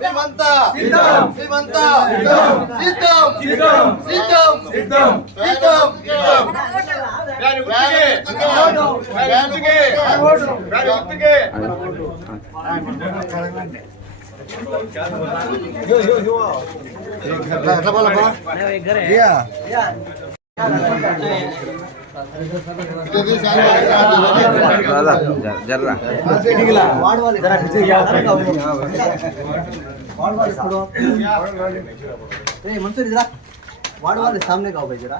మేమంతా మేమంతా మేమంతా సిద్ధం సిద్ధం సిద్ధం సిద్ధం సిద్ధం జర్రా मंसूर इधर वार्ड वाले सामने का हो भाई जरा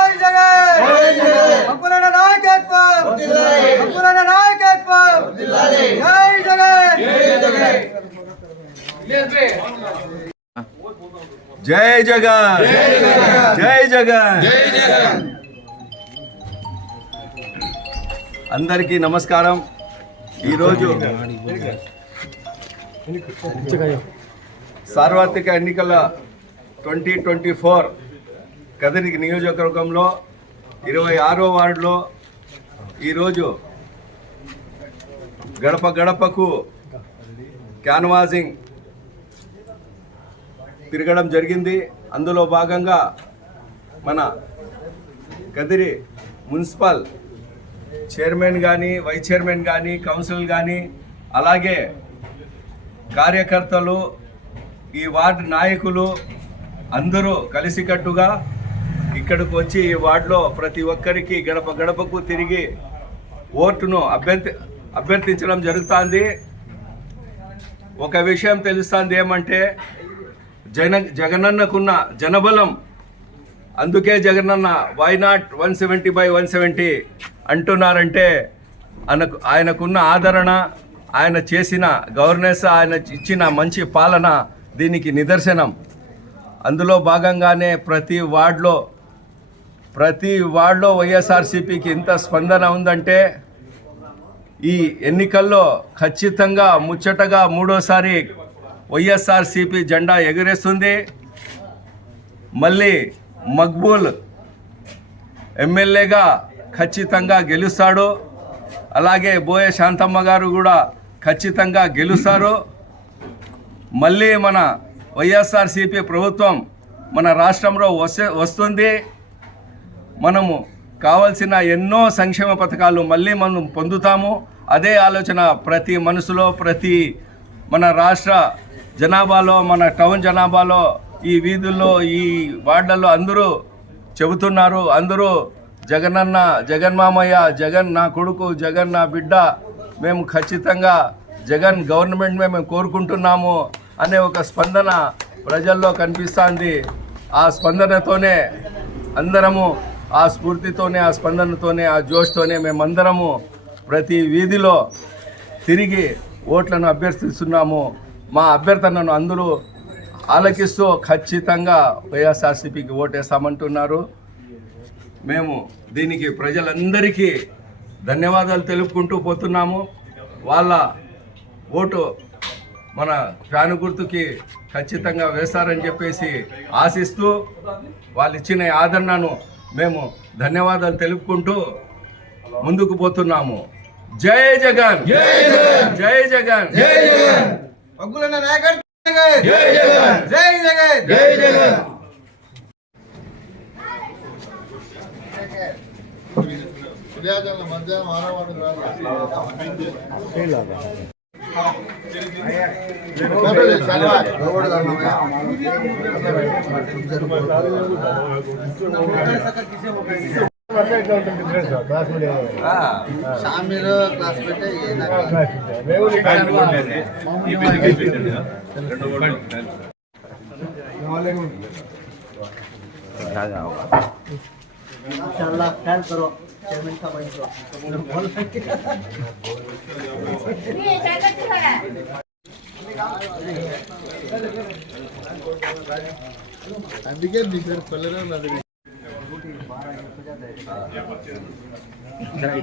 జై జగన్. జై జగన్. అందరికీ నమస్కారం. ఈరోజు సార్వత్రిక ఎన్నికల ట్వంటీ ట్వంటీ ఫోర్ కదిరి నియోజకవర్గంలో ఇరవై ఆరో వార్డులో ఈరోజు గడప గడపకు క్యాన్వాసింగ్ తిరగడం జరిగింది. అందులో భాగంగా మన కదిరి మున్సిపల్ చైర్మన్ కానీ వైస్ చైర్మన్ కానీ కౌన్సిల్ కానీ అలాగే కార్యకర్తలు ఈ వార్డు నాయకులు అందరూ కలిసికట్టుగా ఇక్కడికి వచ్చి ఈ వార్డులో ప్రతి ఒక్కరికి గడప గడపకు తిరిగి ఓటును అభ్యర్థి అభ్యర్థించడం జరుగుతుంది. ఒక విషయం తెలుస్తుంది ఏమంటే జన జగనన్నకున్న జనబలం. అందుకే Jagananna why not one seventy by one seventy అంటున్నారంటే ఆయనకు ఆయనకున్న ఆదరణ ఆయన చేసిన గవర్నెన్స్ ఆయన ఇచ్చిన మంచి పాలన దీనికి నిదర్శనం. అందులో భాగంగానే ప్రతి వార్డులో ప్రతి వార్డులో వైఎస్ఆర్సీపీకి ఎంత స్పందన ఉందంటే ఈ ఎన్నికల్లో ఖచ్చితంగా ముచ్చటగా మూడోసారి వైఎస్ఆర్సీపీ జెండా ఎగురేస్తుంది. మళ్ళీ మక్బూల్ ఎమ్మెల్యేగా ఖచ్చితంగా గెలుస్తాడు. అలాగే బోయే శాంతమ్మ గారు కూడా ఖచ్చితంగా గెలుస్తారు. మళ్ళీ మన వైఎస్ఆర్సీపీ ప్రభుత్వం మన రాష్ట్రంలో వస్తే వస్తుంది. మనము కావలసిన ఎన్నో సంక్షేమ పథకాలు మళ్ళీ మనం పొందుతాము. అదే ఆలోచన ప్రతి మనసులో ప్రతి మన రాష్ట్ర జనాభాలో మన టౌన్ జనాభాలో ఈ వీధుల్లో ఈ వార్డులలో అందరూ చెబుతున్నారు. అందరూ జగనన్న జగన్మామయ్య జగన్ నా కొడుకు జగన్ నా బిడ్డ మేము ఖచ్చితంగా జగన్ గవర్నమెంట్ మేము కోరుకుంటున్నాము అనే ఒక స్పందన ప్రజల్లో కనిపిస్తుంది. ఆ స్పందనతోనే అందరము ఆ స్ఫూర్తితోనే ఆ స్పందనతోనే ఆ జోష్తోనే మేమందరము ప్రతి వీధిలో తిరిగి ఓట్లను అభ్యర్థిస్తున్నాము. మా అభ్యర్థనను అందరూ ఆలకిస్తూ ఖచ్చితంగా వైఎస్ఆర్సీపీకి ఓటేస్తామంటున్నారు. మేము దీనికి ప్రజలందరికీ ధన్యవాదాలు తెలుపుకుంటూ పోతున్నాము. వాళ్ళ ఓటు మన ఫ్యాను గుర్తుకి ఖచ్చితంగా వేస్తారని చెప్పేసి ఆశిస్తూ వాళ్ళు ఇచ్చిన ఆదరణను మేము ధన్యవాదాలు తెలుపుకుంటూ ముందుకు పోతున్నాము. జై జగన్! జై జగన్! జై జగన్! అప్పులన నాయకత్వం జై జగన్. జై జగన్. జై జగన్. ಶಾಮೀರು ಕ್ಲಾಸ್ಮೇಟ್ ಎಲ್ಲ ಫ್ಯಾನ್ ಕರೋ चेयरमैन का भाई तो बोल सकते ये चाय का है ಅದಕ್ಕೆ ಬಿಗರ್ ಕಲರ್ ಅನ್ನೋದು ఉన్నది